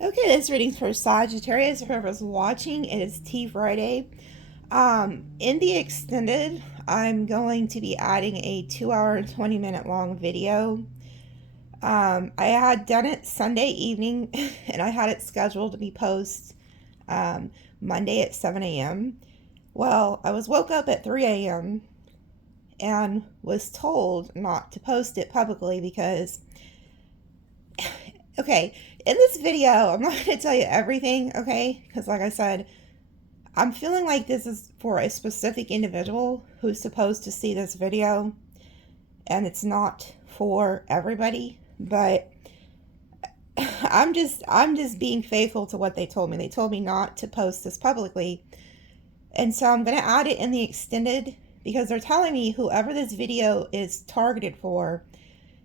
Okay, this reading's for Sagittarius. Whoever's watching, it is Tea Friday. In the extended, I'm going to be adding a 2-hour and 20-minute long video. I had done it Sunday evening, and I had it scheduled to be posted Monday at 7 a.m. Well, I was woke up at 3 a.m. and was told not to post it publicly because okay, in this video, I'm not going to tell you everything, okay? Because like I said, I'm feeling like this is for a specific individual who's supposed to see this video, and it's not for everybody, but I'm just being faithful to what they told me. They told me not to post this publicly, and so I'm going to add it in the extended because they're telling me whoever this video is targeted for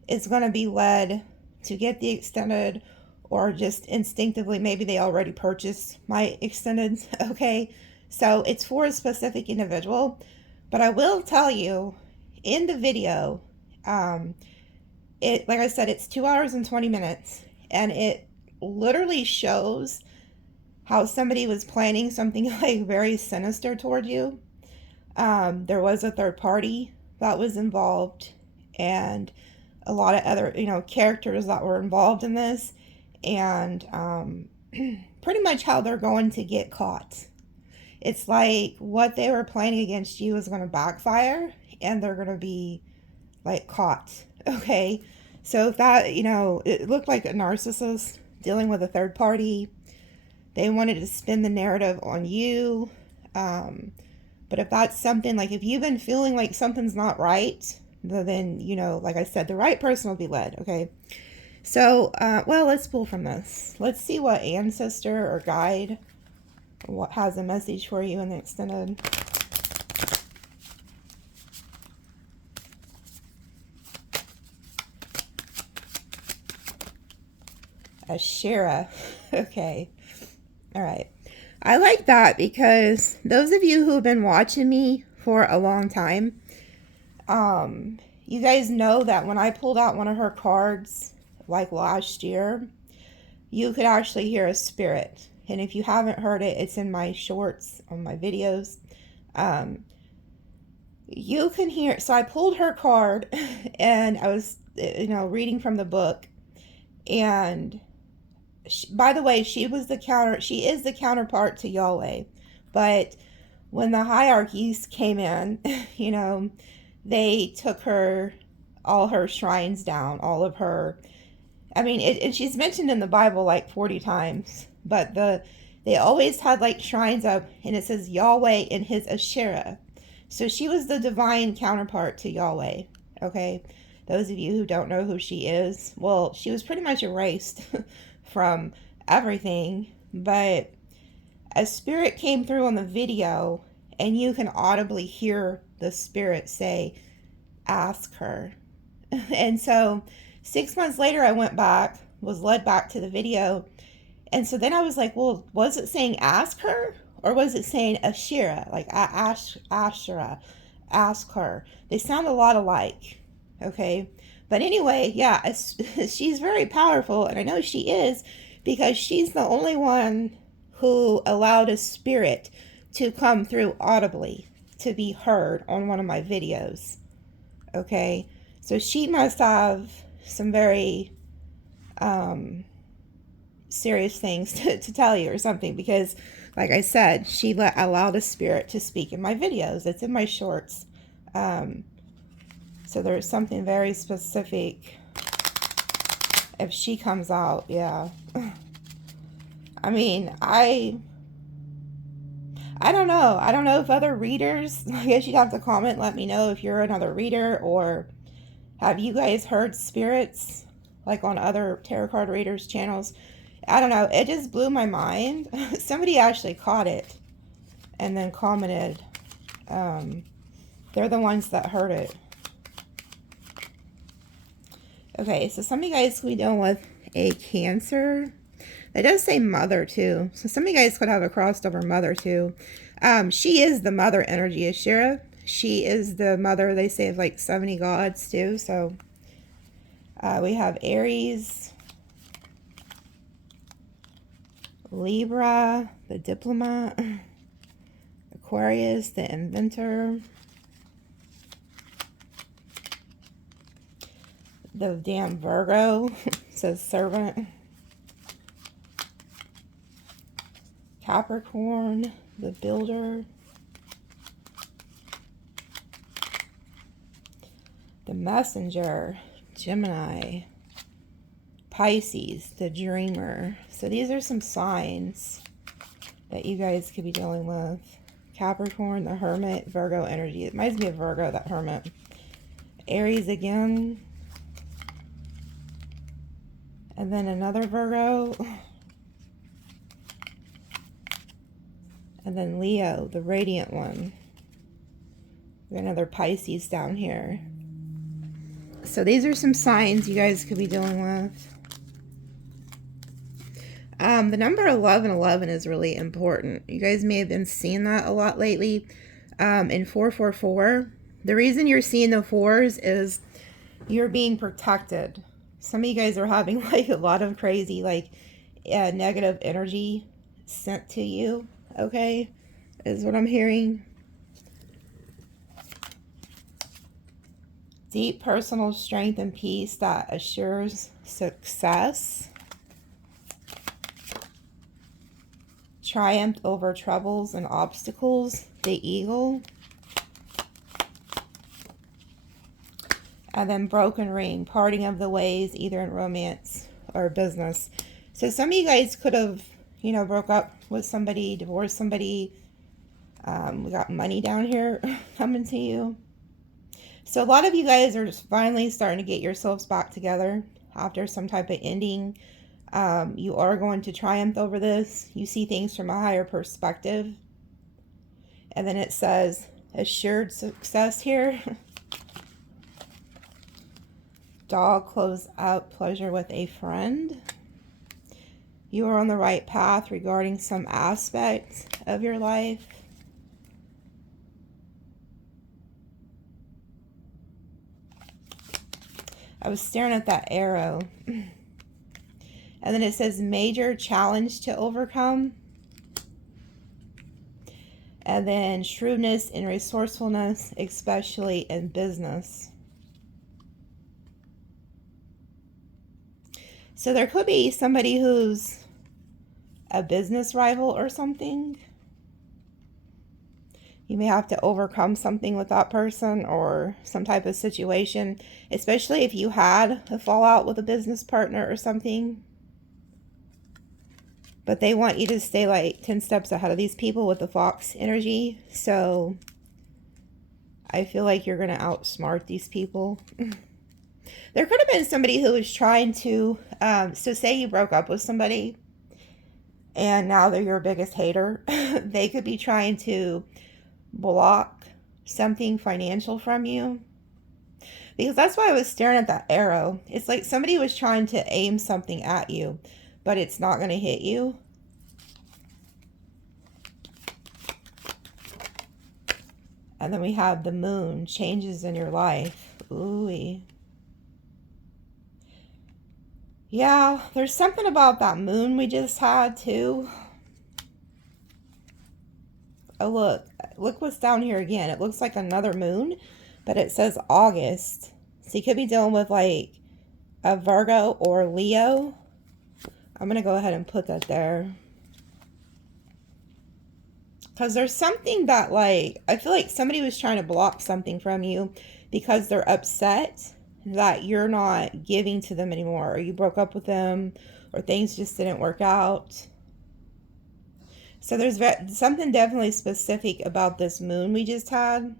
is going to be led to get the extended, or just instinctively maybe they already purchased my extended. Okay, so it's for a specific individual, but I will tell you in the video, it, like I said, it's 2 hours and 20 minutes, and it literally shows how somebody was planning something like very sinister toward you. There was a third party that was involved, and a lot of other, characters that were involved in this, and pretty much how they're going to get caught. It's like what they were planning against you is going to backfire, and they're going to be like caught. Okay, so if that, it looked like a narcissist dealing with a third party. They wanted to spin the narrative on you. But if that's something, like if you've been feeling like something's not right, then, like I said, the right person will be led, okay? So, well, let's pull from this. Let's see what ancestor or guide, what has a message for you in the extended. Ashera. Okay. All right. I like that because those of you who have been watching me for a long time, you guys know that when I pulled out one of her cards, like last year, you could actually hear a spirit. And if you haven't heard it, it's in my shorts on my videos. You can hear, so I pulled her card and I was, reading from the book. And by the way, she is the counterpart to Yahweh. But when the hierarchies came in, they took all her shrines down, all of her, and she's mentioned in the Bible like 40 times, but they always had like shrines up, and it says Yahweh in his Asherah. So she was the divine counterpart to Yahweh, okay? Those of you who don't know who she is, well, she was pretty much erased from everything, but a spirit came through on the video, and you can audibly hear the spirit say, ask her. And so 6 months later, I went back, was led back to the video, and so then I was like, well, was it saying ask her, or was it saying Asherah, like Asherah, ask her? They sound a lot alike, okay? But anyway, yeah, she's very powerful, and I know she is because she's the only one who allowed a spirit to come through audibly, to be heard on one of my videos, okay? So she must have some very serious things to tell you or something, because like I said, she allowed a spirit to speak in my videos. It's in my shorts. So there's something very specific if she comes out. Yeah. I mean, I don't know. I don't know if other readers, I guess you'd have to comment, let me know if you're another reader, or have you guys heard spirits like on other tarot card readers channels? I don't know. It just blew my mind. Somebody actually caught it and then commented. They're the ones that heard it. Okay, so some of you guys could be dealing with a Cancer. It does say mother too. So some of you guys could have a crossed over mother too. She is the mother energy, Asherah. She is the mother, they say, of like 70 gods too. So we have Aries, Libra, the diplomat. Aquarius, the inventor. The damn Virgo says servant. Capricorn, the builder. The messenger, Gemini. Pisces, the dreamer. So these are some signs that you guys could be dealing with. Capricorn, the hermit, Virgo energy. It reminds me of Virgo, that hermit. Aries again. And then another Virgo. And then Leo, the radiant one. We got another Pisces down here. So these are some signs you guys could be dealing with. The number 1111 is really important. You guys may have been seeing that a lot lately. In 444, the reason you're seeing the fours is you're being protected. Some of you guys are having like a lot of crazy like negative energy sent to you, okay, is what I'm hearing. Deep personal strength and peace that assures success. Triumph over troubles and obstacles, the eagle. And then broken ring, parting of the ways, either in romance or business. So some of you guys could have, you know, broke up with somebody, divorced somebody. We got money down here coming to you. So a lot of you guys are just finally starting to get yourselves back together after some type of ending. You are going to triumph over this. You see things from a higher perspective. And then it says assured success here. Dog close out pleasure with a friend. You are on the right path regarding some aspects of your life. I was staring at that arrow. And then it says major challenge to overcome. And then shrewdness and resourcefulness, especially in business. So there could be somebody who's a business rival or something. You may have to overcome something with that person or some type of situation, especially if you had a fallout with a business partner or something. But they want you to stay like 10 steps ahead of these people with the fox energy. So I feel like you're going to outsmart these people. There could have been somebody who was trying to, so say you broke up with somebody and now they're your biggest hater. They could be trying to block something financial from you. Because that's why I was staring at that arrow. It's like somebody was trying to aim something at you, but it's not going to hit you. And then we have the moon, changes in your life. Ooh-wee. Yeah, there's something about that moon we just had too. Oh, look what's down here again. It looks like another moon, but it says August. So you could be dealing with like a Virgo or Leo. I'm going to go ahead and put that there. Because there's something that like, I feel like somebody was trying to block something from you because they're upset that you're not giving to them anymore, or you broke up with them, or things just didn't work out. So there's something definitely specific about this moon we just had.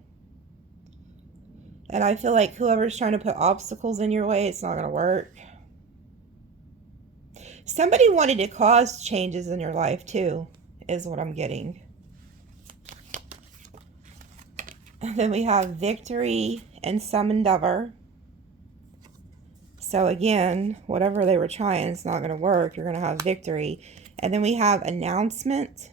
And I feel like whoever's trying to put obstacles in your way, it's not going to work. Somebody wanted to cause changes in your life too, is what I'm getting. And then we have victory and some endeavor. So again, whatever they were trying, it's not going to work. You're going to have victory. And then we have announcement.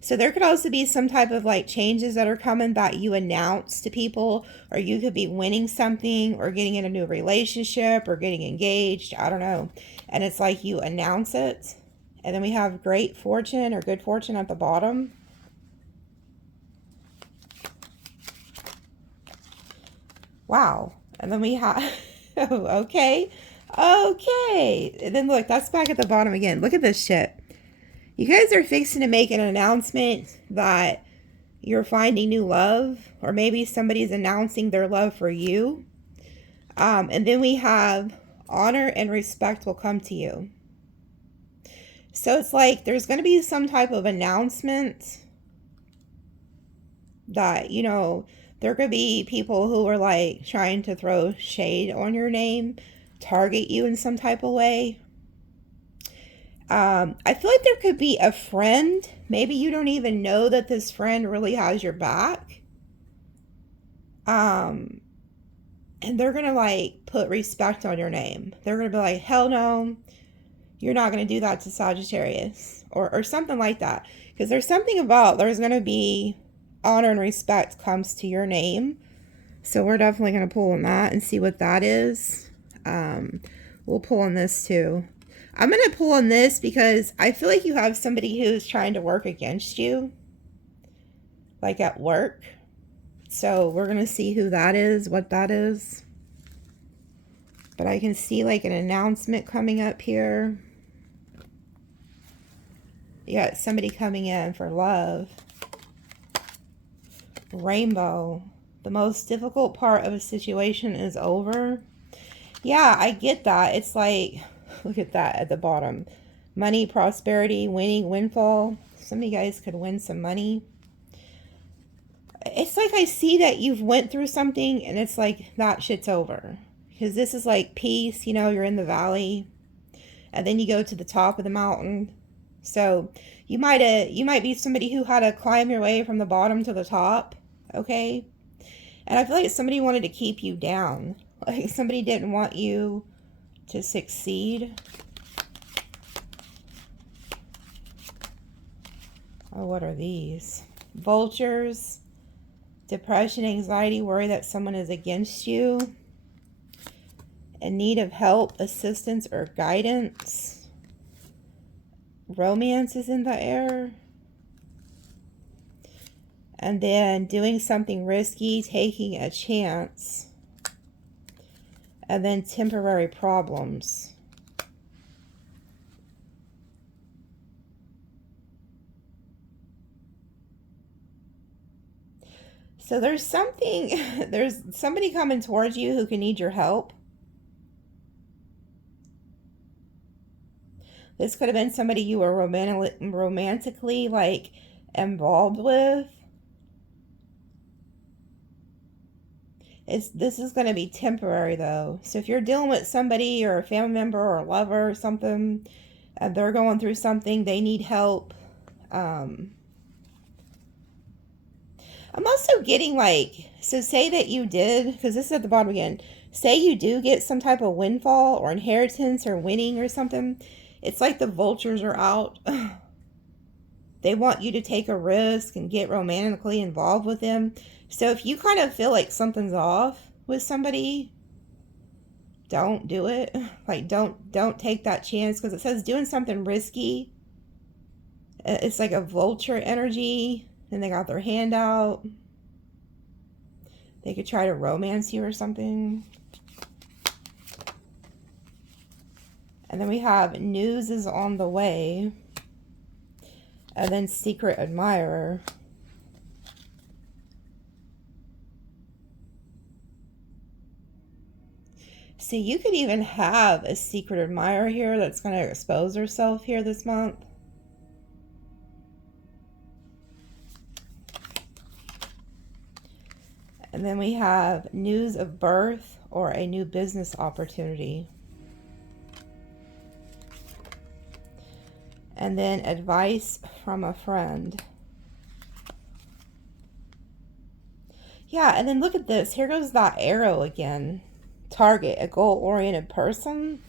So there could also be some type of like changes that are coming that you announce to people, or you could be winning something or getting in a new relationship or getting engaged. I don't know. And it's like you announce it And then we have great fortune or good fortune at the bottom. Wow. And then we have, okay. Okay. And then look, that's back at the bottom again. Look at this shit. You guys are fixing to make an announcement that you're finding new love, or maybe somebody's announcing their love for you. And then we have honor and respect will come to you. So it's like there's going to be some type of announcement that, you know, there could be people who are like trying to throw shade on your name, target you in some type of way. I feel like there could be a friend. Maybe you don't even know that this friend really has your back. And they're going to like put respect on your name. They're going to be like, hell no, you're not going to do that to Sagittarius, or something like that. Because there's something about, there's going to be honor and respect comes to your name. So we're definitely going to pull on that and see what that is. We'll pull on this too. I'm going to pull on this because I feel like you have somebody who's trying to work against you, like at work. So we're going to see who that is, what that is. But I can see like an announcement coming up here. You got somebody coming in for love. Rainbow. The most difficult part of a situation is over. Yeah, I get that. It's like, look at that at the bottom. Money, prosperity, winning, windfall. Some of you guys could win some money. It's like I see that you've went through something and it's like that shit's over. Because this is like peace, you know, you're in the valley. And then you go to the top of the mountain. So you might be somebody who had to climb your way from the bottom to the top. Okay? And I feel like somebody wanted to keep you down. Like somebody didn't want you to succeed. Oh, what are these? Vultures. Depression, anxiety, worry that someone is against you. In need of help, assistance, or guidance. Romance is in the air. And then doing something risky, taking a chance. And then temporary problems. So there's somebody coming towards you who can need your help. This could have been somebody you were romantically like involved with. This is going to be temporary though. So if you're dealing with somebody or a family member or a lover or something, and they're going through something, they need help. I'm also getting like, so say that you did, because this is at the bottom again, say you do get some type of windfall or inheritance or winning or something. It's like the vultures are out. They want you to take a risk and get romantically involved with them. So if you kind of feel like something's off with somebody, don't do it. Like don't take that chance, because it says doing something risky. It's like a vulture energy, and they got their hand out. They could try to romance you or something. And then we have news is on the way. And then secret admirer. So you could even have a secret admirer here that's going to expose herself here this month. And then we have news of birth or a new business opportunity. And then advice from a friend. Yeah, and then look at this. Here goes that arrow again. Target, a goal-oriented person.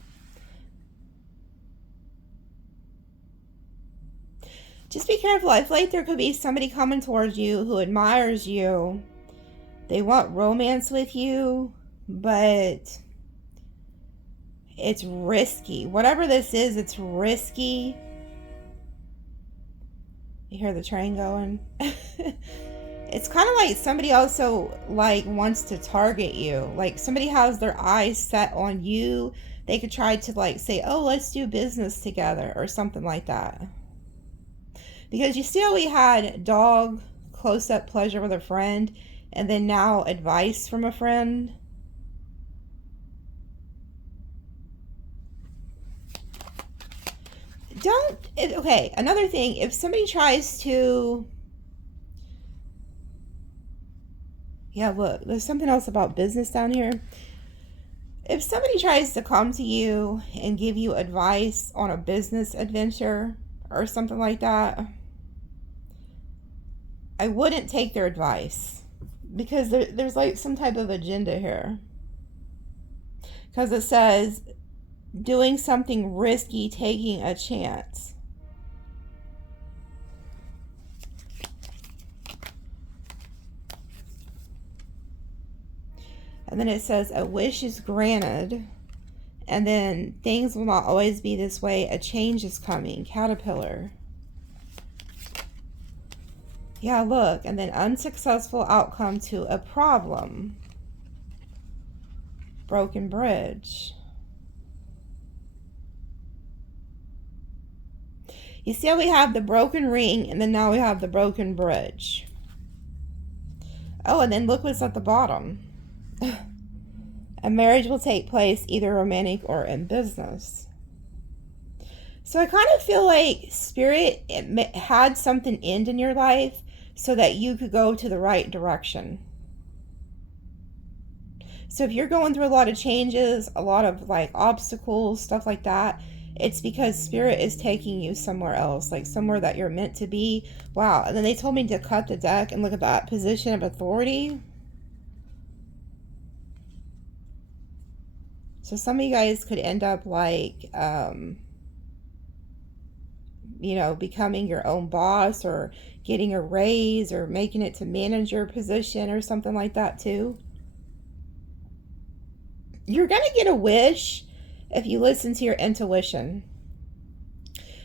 Just be careful. I feel like there could be somebody coming towards you who admires you. They want romance with you, but it's risky. Whatever this is, it's risky. You hear the train going? It's kind of like somebody also like wants to target you. Like somebody has their eyes set on you. They could try to like say, oh, let's do business together or something like that. Because you see how we had dog, close-up pleasure with a friend, and then now advice from a friend? Okay, another thing, if somebody tries to, yeah, look, there's something else about business down here. If somebody tries to come to you and give you advice on a business adventure or something like that, I wouldn't take their advice, because there's like some type of agenda here. Because it says doing something risky, taking a chance. And then it says a wish is granted. And then things will not always be this way. A change is coming. Caterpillar. Yeah, look. And then unsuccessful outcome to a problem. Broken bridge. You see how we have the broken ring, and then now we have the broken bridge. Oh, and then look what's at the bottom. A marriage will take place either romantic or in business. So I kind of feel like Spirit had something end in your life so that you could go to the right direction. So if you're going through a lot of changes, a lot of like obstacles, stuff like that, it's because Spirit is taking you somewhere else, like somewhere that you're meant to be. Wow. And then they told me to cut the deck and look at that position of authority. So some of you guys could end up like, you know, becoming your own boss or getting a raise or making it to manager position or something like that too. You're going to get a wish if you listen to your intuition.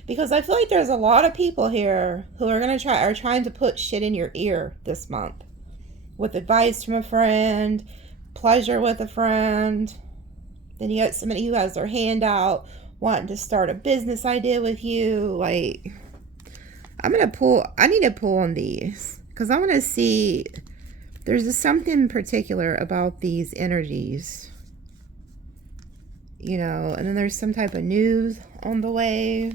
Because I feel like there's a lot of people here who are trying to put shit in your ear this month. With advice from a friend, pleasure with a friend. Then you got somebody who has their hand out, wanting to start a business idea with you. Like, I need to pull on these. Because I want to see, there's something particular about these energies. You know, and then there's some type of news on the way.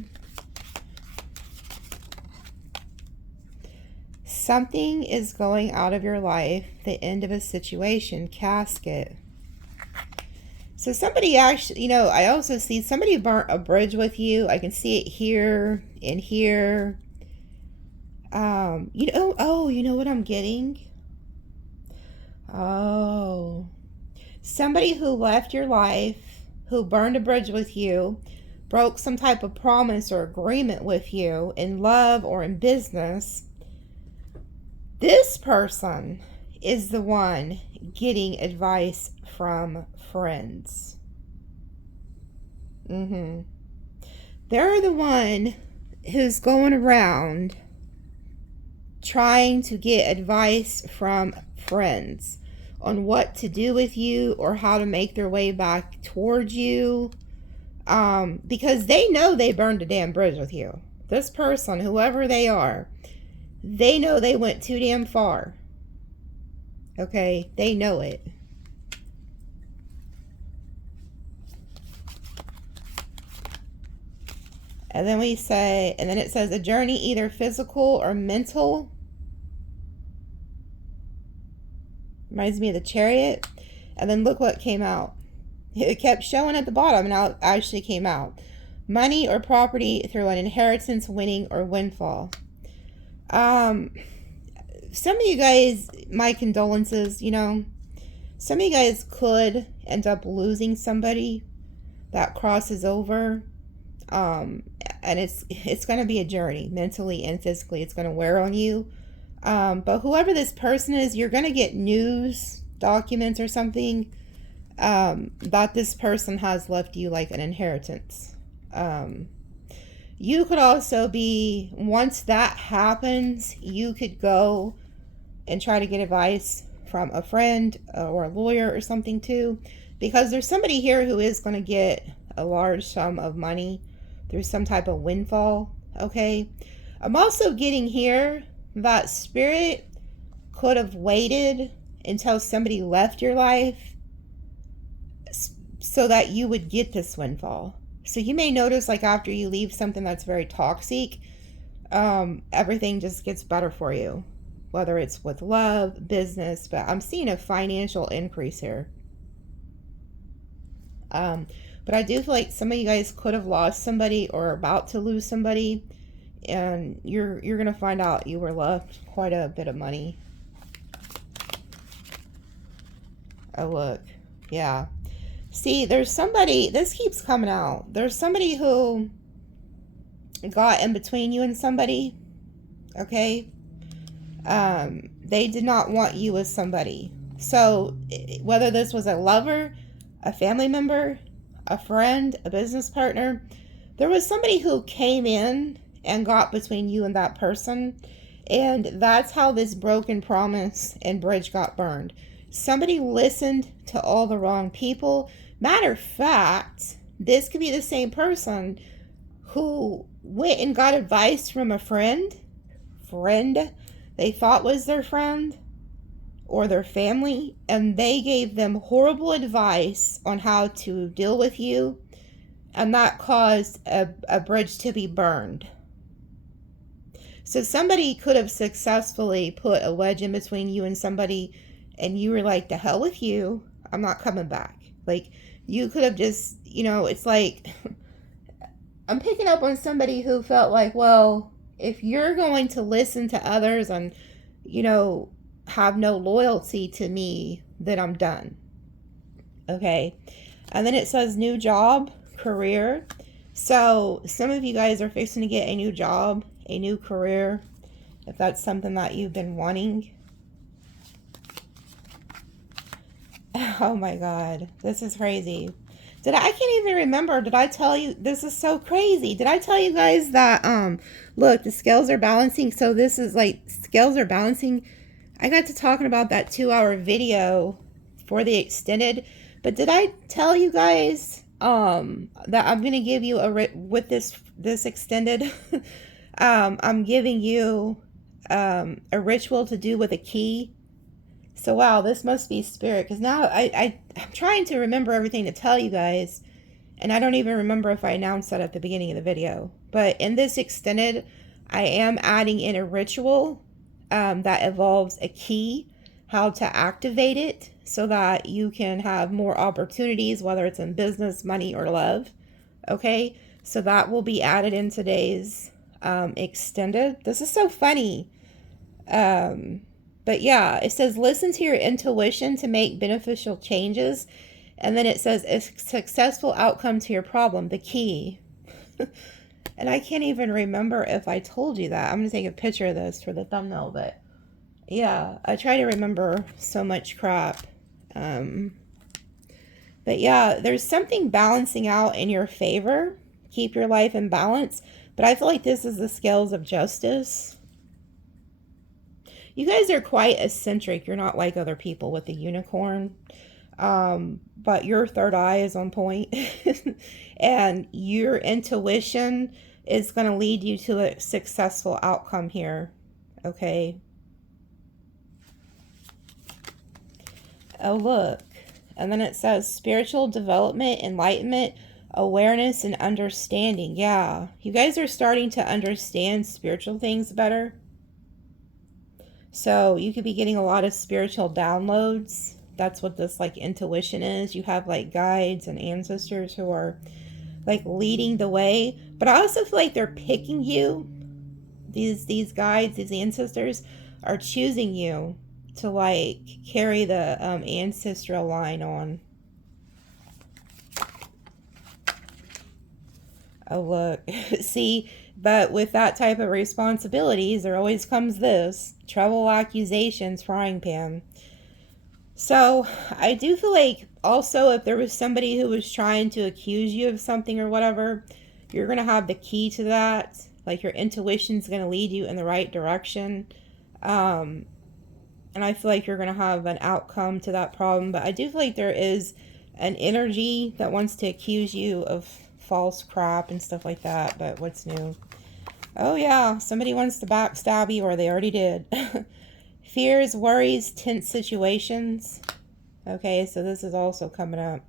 Something is going out of your life, the end of a situation, casket. So somebody actually, you know, I also see somebody burnt a bridge with you. I can see it here and here. You know, oh, you know what I'm getting? Oh, somebody who left your life, who burned a bridge with you, broke some type of promise or agreement with you in love or in business. This person is the one getting advice from friends. They're the one who's going around trying to get advice from friends on what to do with you or how to make their way back towards you. Because they know they burned a damn bridge with you. This person, whoever they are, they know they went too damn far. Okay? They know it. And then we say, and then it says a journey either physical or mental. Reminds me of the Chariot. And then look what came out. It kept showing at the bottom, and now it actually came out. Money or property through an inheritance, winning, or windfall. Some of you guys, my condolences, you know. Some of you guys could end up losing somebody that crosses over. And it's going to be a journey, mentally and physically. It's going to wear on you. But whoever this person is, you're going to get news, documents or something that this person has left you like an inheritance. You could also be, once that happens, you could go and try to get advice from a friend or a lawyer or something too, because there's somebody here who is going to get a large sum of money through some type of windfall. Okay, I'm also getting here that spirit could have waited until somebody left your life so that you would get this windfall. So you may notice, like, after you leave something that's very toxic, everything just gets better for you, whether it's with love, business, but I'm seeing a financial increase here. But I do feel like some of you guys could have lost somebody or are about to lose somebody, and you're gonna find out you were left quite a bit of money. Oh, look. Yeah. See, there's somebody, this keeps coming out. There's somebody who got in between you and somebody. Okay? They did not want you as somebody. So, whether this was a lover, a family member, a friend, a business partner, there was somebody who came in and got between you and that person. And that's how this broken promise and bridge got burned. Somebody listened to all the wrong people. Matter of fact, this could be the same person who went and got advice from a friend they thought was their friend or their family, and they gave them horrible advice on how to deal with you, and that caused a bridge to be burned. So somebody could have successfully put a wedge in between you and somebody, and you were like, the hell with you, I'm not coming back. Like, you could have just, it's like, I'm picking up on somebody who felt like, well, if you're going to listen to others and, have no loyalty to me, then I'm done. Okay. And then it says new job, career. So some of you guys are fixing to get a new job, a new career, if that's something that you've been wanting. Oh my God, this is crazy. I can't even remember, did I tell you, this is so crazy. Did I tell you guys that, look, the scales are balancing. So this is like, scales are balancing. I got to talking about that 2-hour video for the extended, but did I tell you guys, that I'm going to give you with this extended, I'm giving you, a ritual to do with a key. So, wow, this must be spirit, because now I'm trying to remember everything to tell you guys, and I don't even remember if I announced that at the beginning of the video. But in this extended, I am adding in a ritual that involves a key, how to activate it, so that you can have more opportunities, whether it's in business, money, or love. Okay, so that will be added in today's extended. This is so funny. But yeah, it says, listen to your intuition to make beneficial changes. And then it says, a successful outcome to your problem, the key. And I can't even remember if I told you that. I'm going to take a picture of this for the thumbnail. But yeah, I try to remember so much crap. But yeah, there's something balancing out in your favor. Keep your life in balance. But I feel like this is the scales of justice. You guys are quite eccentric. You're not like other people with the unicorn. But your third eye is on point. And your intuition is going to lead you to a successful outcome here. Okay. Oh, look. And then it says spiritual development, enlightenment, awareness, and understanding. Yeah. You guys are starting to understand spiritual things better. So you could be getting a lot of spiritual downloads. That's what this like intuition is. You have like guides and ancestors who are like leading the way. But I also feel like they're picking you. These guides, these ancestors are choosing you to like carry the ancestral line on. Oh, look. See, but with that type of responsibilities, there always comes this trouble, accusations, frying pan. So I do feel like also if there was somebody who was trying to accuse you of something or whatever, you're going to have the key to that. Like your intuition's going to lead you in the right direction. And I feel like you're going to have an outcome to that problem. But I do feel like there is an energy that wants to accuse you of false crap and stuff like that. But what's new? Oh yeah, somebody wants to backstab you, or they already did. Fears, worries, tense situations. Okay, so this is also coming up.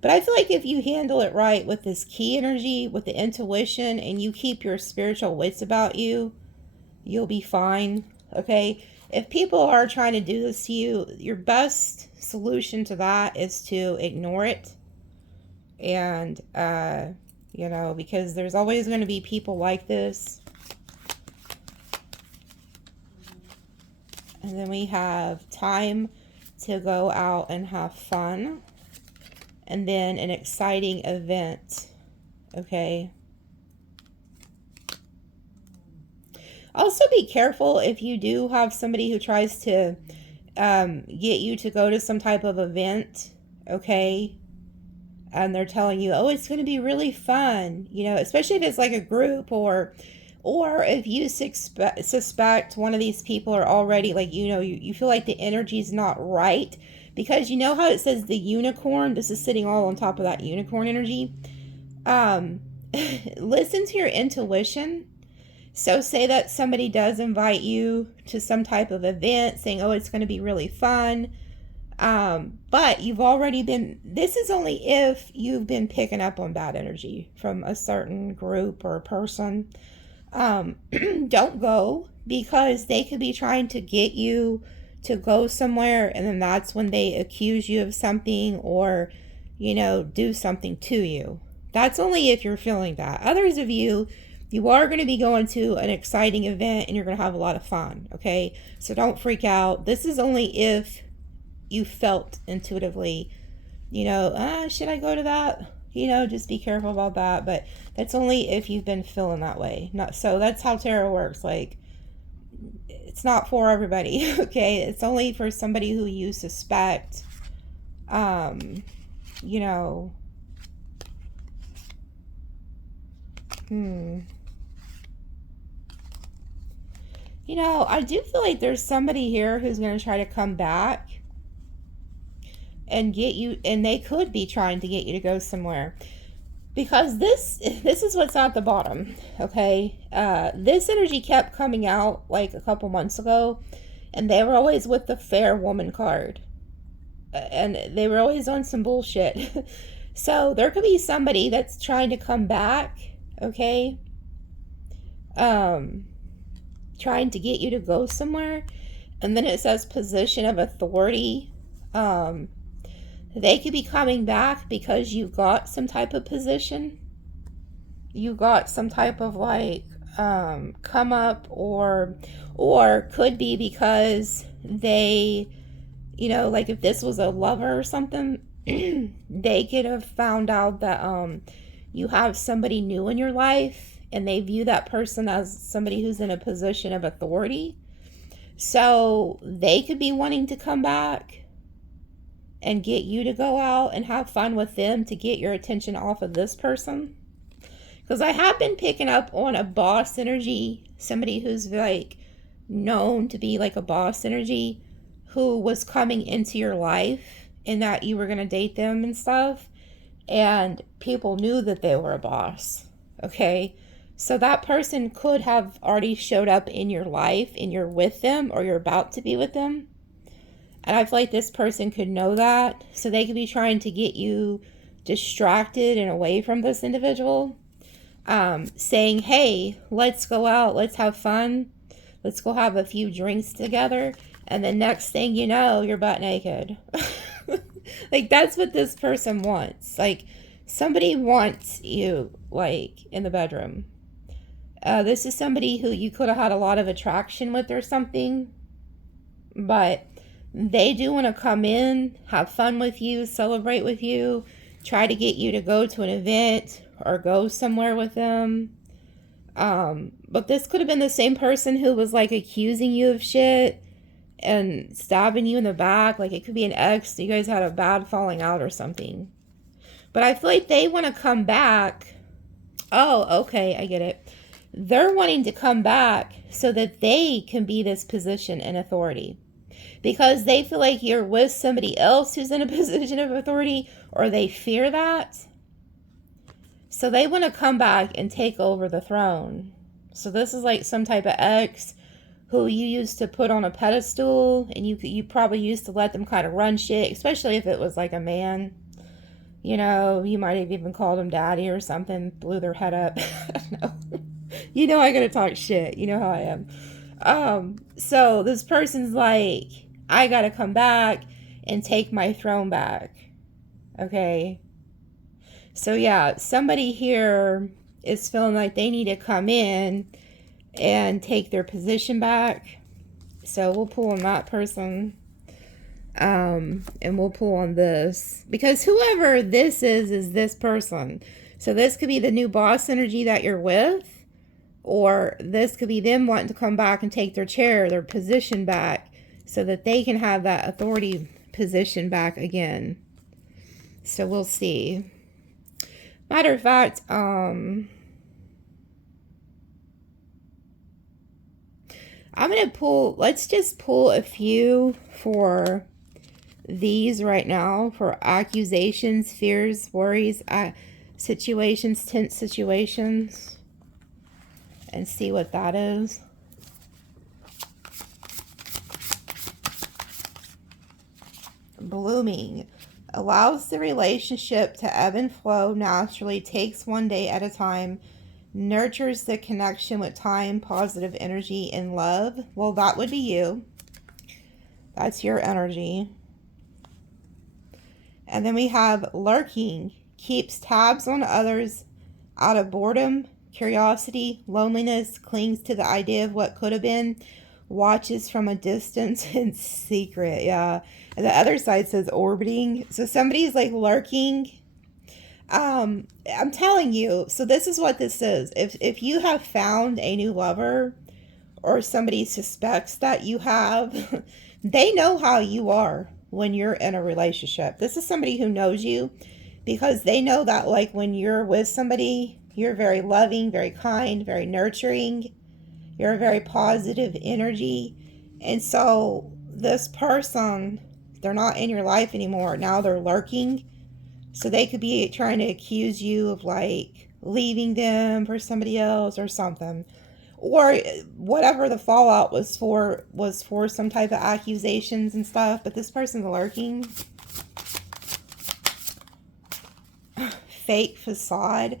But I feel like if you handle it right with this key energy, with the intuition, and you keep your spiritual wits about you, you'll be fine. Okay? If people are trying to do this to you, your best solution to that is to ignore it. And, you know, because there's always going to be people like this. And then we have time to go out and have fun. And then an exciting event. Okay. Also be careful if you do have somebody who tries to get you to go to some type of event. Okay. And they're telling you, oh, it's going to be really fun. You know, especially if it's like a group, or if you suspect one of these people are already, like, you know, you feel like the energy's not right. Because you know how it says the unicorn? This is sitting all on top of that unicorn energy. Listen to your intuition. So say that somebody does invite you to some type of event, saying, oh, it's going to be really fun. But you've already been, this is only if you've been picking up on bad energy from a certain group or person. Don't go, because they could be trying to get you to go somewhere, and then that's when they accuse you of something, or, you know, do something to you. That's only if you're feeling that. Others of you, you are going to be going to an exciting event and you're going to have a lot of fun. Okay, so don't freak out. This is only if you felt intuitively, you know, should I go to that? You know, just be careful about that. But that's only if you've been feeling that way. Not so. That's how tarot works. Like, it's not for everybody. Okay, it's only for somebody who you suspect. You know. You know, I do feel like there's somebody here who's going to try to come back and get you, and they could be trying to get you to go somewhere, because this is what's at the bottom. Okay, this energy kept coming out like a couple months ago, and they were always with the fair woman card, and they were always on some bullshit. So there could be somebody that's trying to come back. Okay, trying to get you to go somewhere. And then it says position of authority. They could be coming back because you got some type of position. You got some type of like come up, or could be because they, you know, like if this was a lover or something, they could have found out that you have somebody new in your life, and they view that person as somebody who's in a position of authority. So they could be wanting to come back and get you to go out and have fun with them to get your attention off of this person. Because I have been picking up on a boss energy, somebody who's like known to be like a boss energy, who was coming into your life, and that you were going to date them and stuff. And people knew that they were a boss. Okay. So that person could have already showed up in your life, and you're with them, or you're about to be with them. And I feel like this person could know that. So they could be trying to get you distracted and away from this individual. Saying, hey, let's go out. Let's have fun. Let's go have a few drinks together. And the next thing you know, you're butt naked. Like, that's what this person wants. Like, somebody wants you, like, in the bedroom. This is somebody who you could have had a lot of attraction with or something, but they do want to come in, have fun with you, celebrate with you, try to get you to go to an event or go somewhere with them. But this could have been the same person who was like accusing you of shit and stabbing you in the back. Like, it could be an ex. You guys had a bad falling out or something. But I feel like they want to come back Oh, okay, I get it. They're wanting to come back so that they can be this position in authority. Because they feel like you're with somebody else who's in a position of authority, or they fear that. So they want to come back and take over the throne. So this is like some type of ex who you used to put on a pedestal, and you probably used to let them kind of run shit, especially if it was like a man. You know, you might have even called him daddy or something, blew their head up. I don't know. You know I gotta talk shit. You know how I am. So this person's like, I gotta come back and take my throne back. Okay. So yeah, somebody here is feeling like they need to come in and take their position back. So we'll pull on that person. And we'll pull on this. Because whoever this is this person. So this could be the new boss energy that you're with. Or this could be them wanting to come back and take their chair, their position back, so that they can have that authority position back again. So we'll see. Matter of fact, I'm going to pull, let's just pull a few for these right now, for accusations, fears, worries, situations, tense situations. And see what that is. Blooming. Allows the relationship to ebb and flow naturally, takes one day at a time, nurtures the connection with time, positive energy, and love. Well, that would be you. That's your energy. And then we have lurking. Keeps tabs on others out of boredom, curiosity, loneliness, clings to the idea of what could have been, watches from a distance in secret. Yeah. And the other side says orbiting. So somebody's like lurking. I'm telling you, so this is what this is. If you have found a new lover, or somebody suspects that you have, they know how you are when you're in a relationship. This is somebody who knows you, because they know that like when you're with somebody, you're very loving, very kind, very nurturing. You're a very positive energy. And so this person, they're not in your life anymore. Now they're lurking. So they could be trying to accuse you of like leaving them for somebody else or something. Or whatever the fallout was for some type of accusations and stuff. But this person's lurking. Fake facade.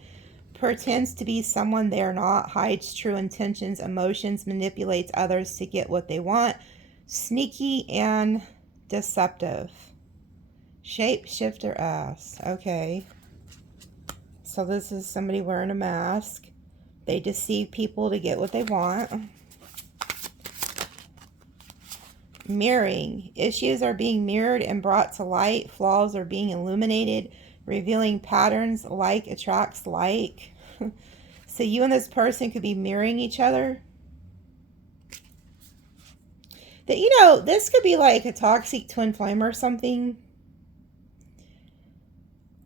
Pretends to be someone they're not, hides true intentions, emotions, manipulates others to get what they want. Sneaky and deceptive. Shapeshifter ass. Okay. So this is somebody wearing a mask. They deceive people to get what they want. Mirroring. Issues are being mirrored and brought to light. Flaws are being illuminated. Revealing patterns. Like attracts like. So you and this person could be mirroring each other. That, you know, this could be like a toxic twin flame or something.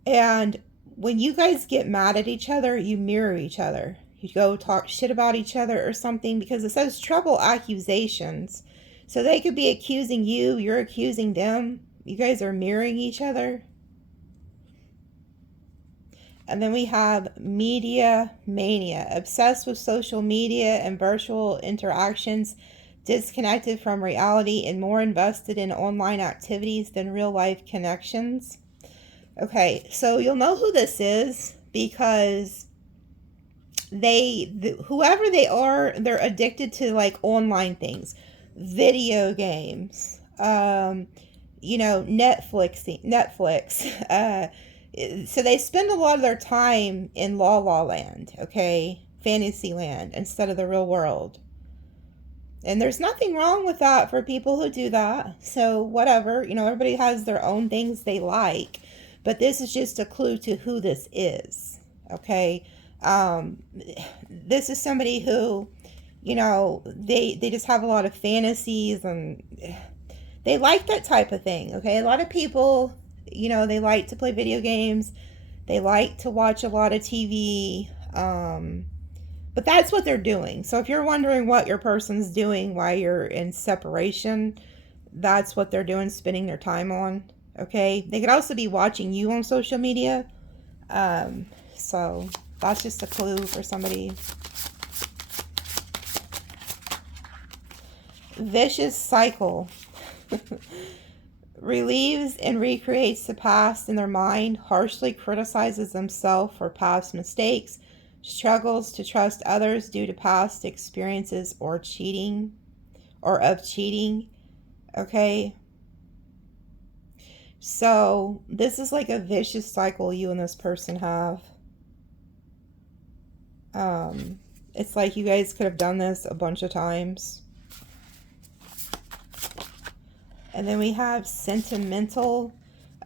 And when you guys get mad at each other, you mirror each other. You go talk shit about each other or something, because it says trouble accusations. So they could be accusing you, you're accusing them. You guys are mirroring each other. And then we have media mania. Obsessed with social media and virtual interactions. Disconnected from reality and more invested in online activities than real life connections. Okay, so you'll know who this is because whoever they are, they're addicted to like online things, video games, you know, Netflix. So they spend a lot of their time in La La Land, okay, fantasy land instead of the real world. And there's nothing wrong with that for people who do that. So whatever, you know, everybody has their own things they like. But this is just a clue to who this is, okay? This is somebody who, you know, they just have a lot of fantasies and they like that type of thing, okay? A lot of people, you know, they like to play video games. They like to watch a lot of TV. But that's what they're doing. So if you're wondering what your person's doing while you're in separation, that's what they're doing, spending their time on. Okay? They could also be watching you on social media. So that's just a clue for somebody. Vicious cycle. Relieves and recreates the past in their mind, harshly criticizes themselves for past mistakes, struggles to trust others due to past experiences or cheating. Okay? So, this is like a vicious cycle you and this person have. It's like you guys could have done this a bunch of times. And then we have sentimental.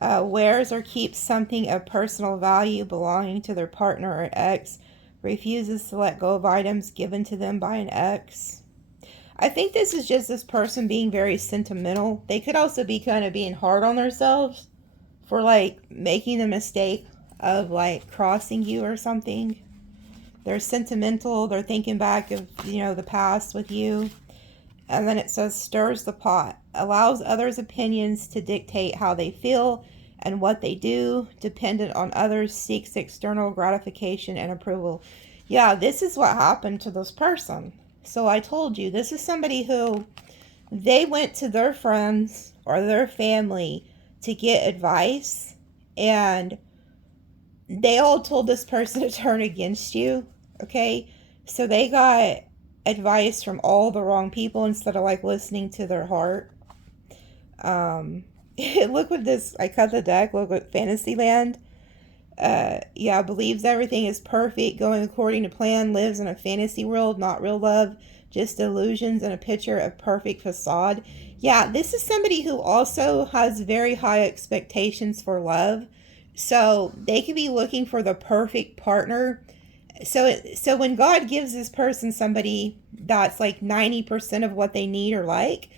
Wears or keeps something of personal value belonging to their partner or ex. Refuses to let go of items given to them by an ex. I think this is just this person being very sentimental. They could also be kind of being hard on themselves for like making the mistake of like crossing you or something. They're sentimental. They're thinking back of, the past with you. And then it says, stirs the pot, allows others' opinions to dictate how they feel and what they do, dependent on others, seeks external gratification and approval. Yeah, this is what happened to this person. So I told you, this is somebody who they went to their friends or their family to get advice, and they all told this person to turn against you, okay? So they got advice from all the wrong people instead of like listening to their heart. Look what this, I cut the deck, look at Fantasyland. Believes everything is perfect, going according to plan, lives in a fantasy world, not real love, just illusions and a picture of perfect facade. Yeah, this is somebody who also has very high expectations for love. So they could be looking for the perfect partner. So when God gives this person somebody that's like 90% of what they need or like,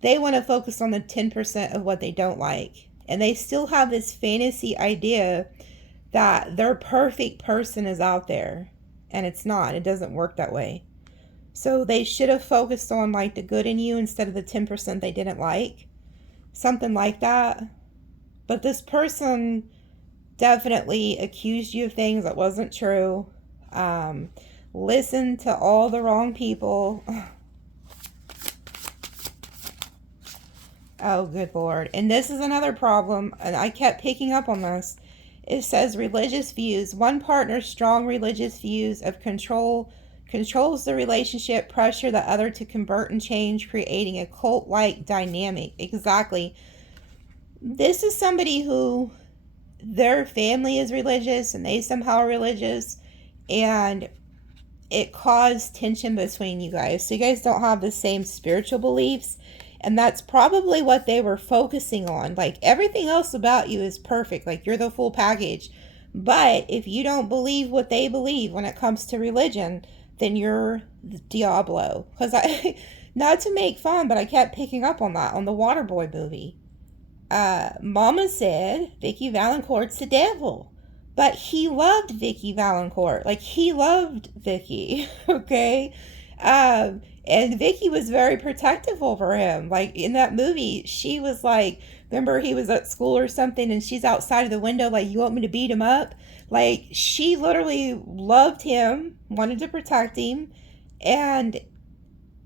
they want to focus on the 10% of what they don't like. And they still have this fantasy idea that their perfect person is out there. And it's not. It doesn't work that way. So they should have focused on like the good in you instead of the 10% they didn't like. Something like that. But this person definitely accused you of things that wasn't true. Listened to all the wrong people. Oh, good Lord. And this is another problem, and I kept picking up on this. It says religious views. One partner's strong religious views of controls the relationship, pressure the other to convert and change, creating a cult-like dynamic. Exactly. This is somebody who their family is religious and they somehow are religious, and it caused tension between you guys. So you guys don't have the same spiritual beliefs. And that's probably what they were focusing on. Like, everything else about you is perfect. Like, you're the full package. But if you don't believe what they believe when it comes to religion, then you're the Diablo. Because not to make fun, but I kept picking up on that on the Waterboy movie. Mama said Vicky Valancourt's the devil. But he loved Vicky Valancourt. Like, he loved Vicky. Okay? And Vicky was very protective over him. Like, in that movie, she was like, remember he was at school or something and she's outside of the window like, you want me to beat him up? Like, she literally loved him, wanted to protect him, and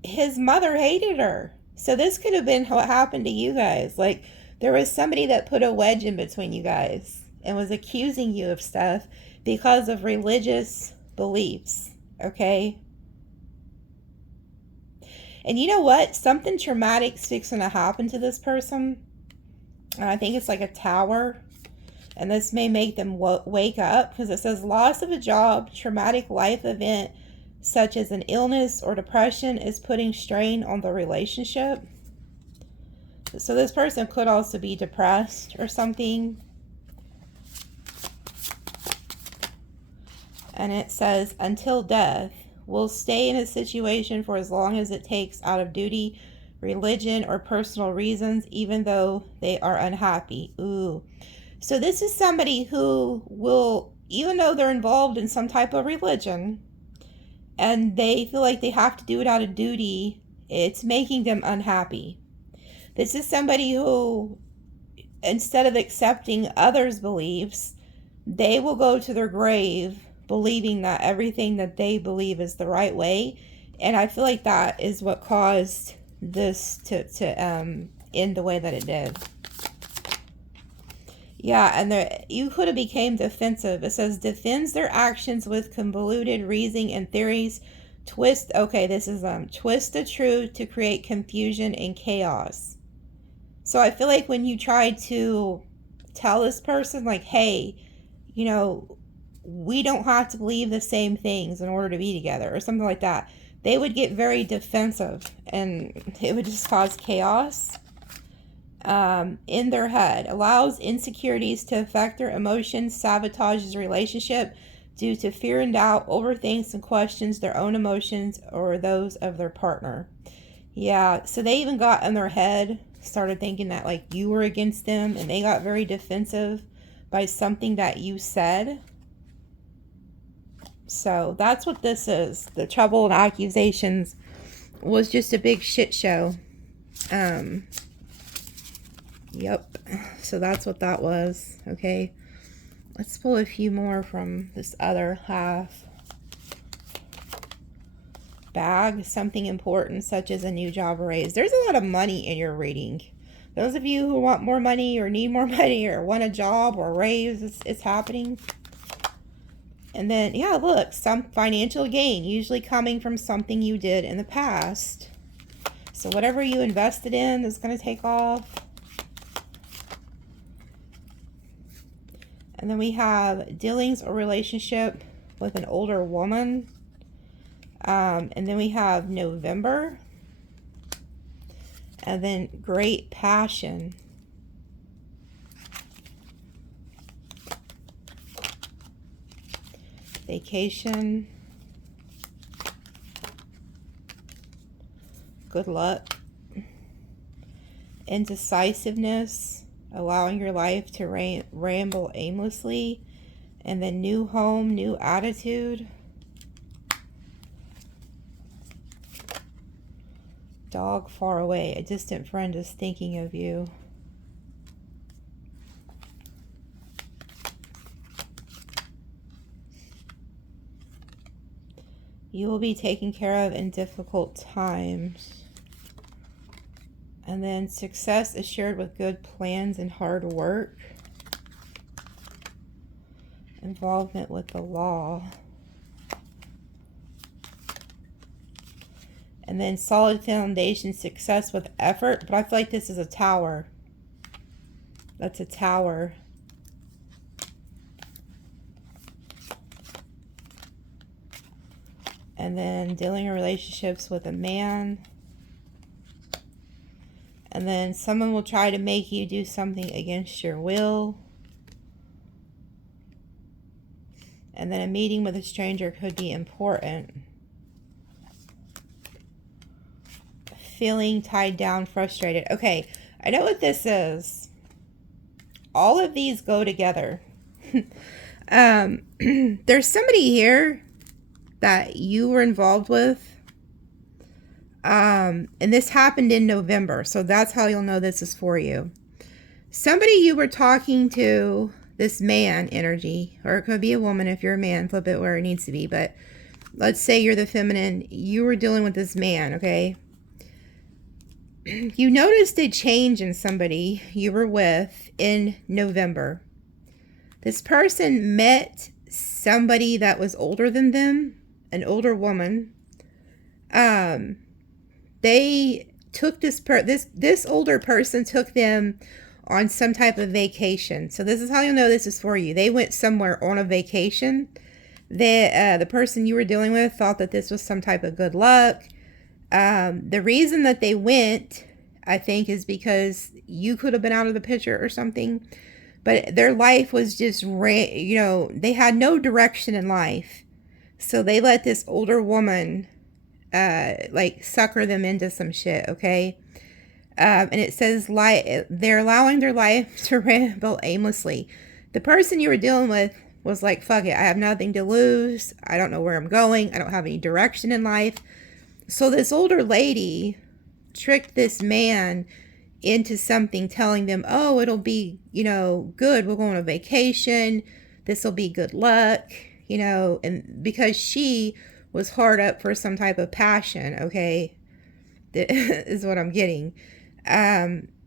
his mother hated her. So this could have been what happened to you guys. Like, there was somebody that put a wedge in between you guys and was accusing you of stuff because of religious beliefs. Okay? And you know what? Something traumatic's fixing to happen to this person. And I think it's like a tower. And this may make them wake up, because it says loss of a job, traumatic life event such as an illness or depression is putting strain on the relationship. So this person could also be depressed or something. And it says until death. Will stay in a situation for as long as it takes out of duty, religion, or personal reasons, even though they are unhappy. Ooh. So this is somebody who will even though they're involved in some type of religion and they feel like they have to do it out of duty, it's making them unhappy. This is somebody who, instead of accepting others' beliefs, they will go to their grave believing that everything that they believe is the right way. And I feel like that is what caused this to end the way that it did. Yeah, and you could have became defensive. It says defends their actions with convoluted reasoning and theories. Twist, okay, this is twist the truth to create confusion and chaos. So I feel like when you try to tell this person, like, hey, you know, we don't have to believe the same things in order to be together or something like that, they would get very defensive and it would just cause chaos in their head. Allows insecurities to affect their emotions, sabotages relationship due to fear and doubt, overthinks and questions their own emotions or those of their partner. Yeah, so they even got in their head, started thinking that like you were against them, and they got very defensive by something that you said. So that's what this is. The trouble and accusations was just a big shit show. Yep. So that's what that was. Okay. Let's pull a few more from this other half. Bag, something important such as a new job or raise. There's a lot of money in your reading. Those of you who want more money or need more money or want a job or a raise, it's happening. And then, yeah, look, some financial gain, usually coming from something you did in the past. So whatever you invested in is going to take off. And then we have dealings or relationship with an older woman. And then we have November. And then great passion. Vacation. Good luck. Indecisiveness. Allowing your life to ramble aimlessly. And then new home, new attitude. Dog far away. A distant friend is thinking of you. You will be taken care of in difficult times. And then success assured with good plans and hard work. Involvement with the law. And then solid foundation, success with effort. But I feel like this is a tower. That's a tower. And then dealing in relationships with a man. And then someone will try to make you do something against your will. And then a meeting with a stranger could be important. Feeling tied down, frustrated. Okay, I know what this is. All of these go together. There's somebody here that you were involved with. And this happened in November. So that's how you'll know this is for you. Somebody you were talking to, this man energy, or it could be a woman if you're a man, flip it where it needs to be. But let's say you're the feminine. You were dealing with this man, okay? You noticed a change in somebody you were with in November. This person met somebody that was older than them, an older woman. They took this older person took them on some type of vacation. So this is how you'll know this is for you. They went somewhere on a vacation. The person you were dealing with thought that this was some type of good luck. The reason that they went, I think, is because you could have been out of the picture or something. But their life was just, they had no direction in life. So they let this older woman, sucker them into some shit, okay? And it says, they're allowing their life to ramble aimlessly. The person you were dealing with was like, fuck it, I have nothing to lose. I don't know where I'm going. I don't have any direction in life. So this older lady tricked this man into something, telling them, oh, it'll be, good. We'll go on a vacation. This will be good luck, and because she was hard up for some type of passion, okay, that is what I'm getting.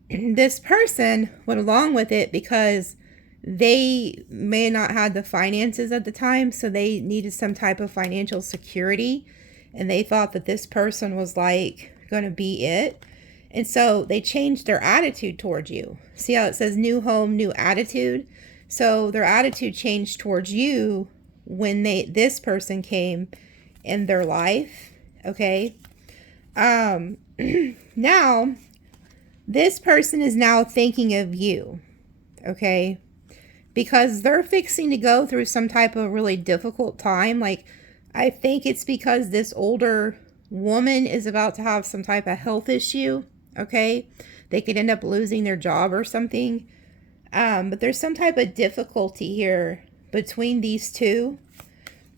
This person went along with it because they may not have the finances at the time, so they needed some type of financial security, and they thought that this person was like going to be it. And so they changed their attitude towards you. See how it says new home, new attitude? So their attitude changed towards you when this person came in their life, okay? Now, this person is now thinking of you, okay? Because they're fixing to go through some type of really difficult time. Like, I think it's because this older woman is about to have some type of health issue, okay? They could end up losing their job or something. But there's some type of difficulty here between these two.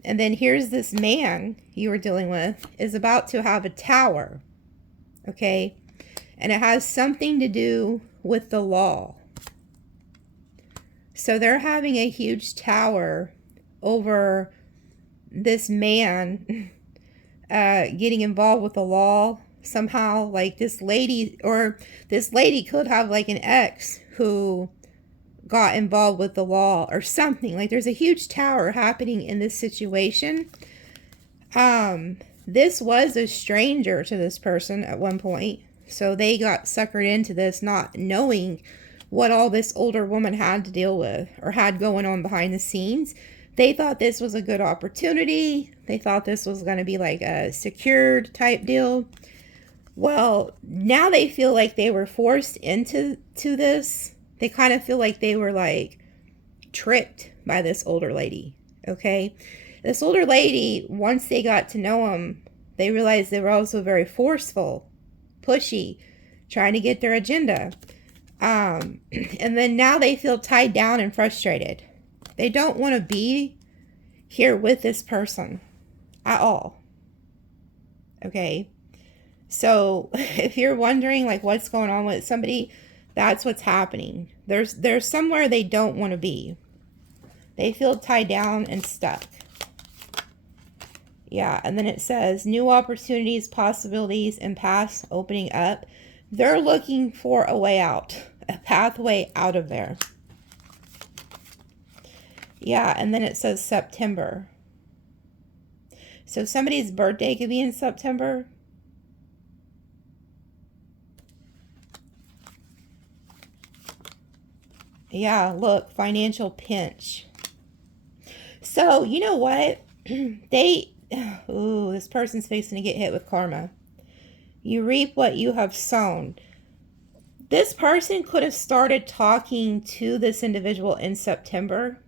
And then here's this man you were dealing with is about to have a tower, okay? And it has something to do with the law. So they're having a huge tower over this man getting involved with the law somehow. Like this lady could have like an ex who got involved with the law or something. Like there's a huge tower happening in this situation. This was a stranger to this person at one point. So they got suckered into this not knowing what all this older woman had to deal with or had going on behind the scenes. They thought this was a good opportunity. They thought this was going to be like a secured type deal. Well, now they feel like they were forced into this. They kind of feel like they were like tricked by this older lady, okay? This older lady, once they got to know them, they realized they were also very forceful, pushy, trying to get their agenda. And then now they feel tied down and frustrated. They don't want to be here with this person at all. Okay. So if you're wondering like what's going on with somebody, that's what's happening. There's somewhere they don't want to be. They feel tied down and stuck. Yeah. And then it says new opportunities, possibilities, and paths opening up. They're looking for a way out, a pathway out of there. Yeah, and then it says September. So somebody's birthday could be in September. Yeah, look, financial pinch. So, you know what? This person's facing to get hit with karma. You reap what you have sown. This person could have started talking to this individual in September.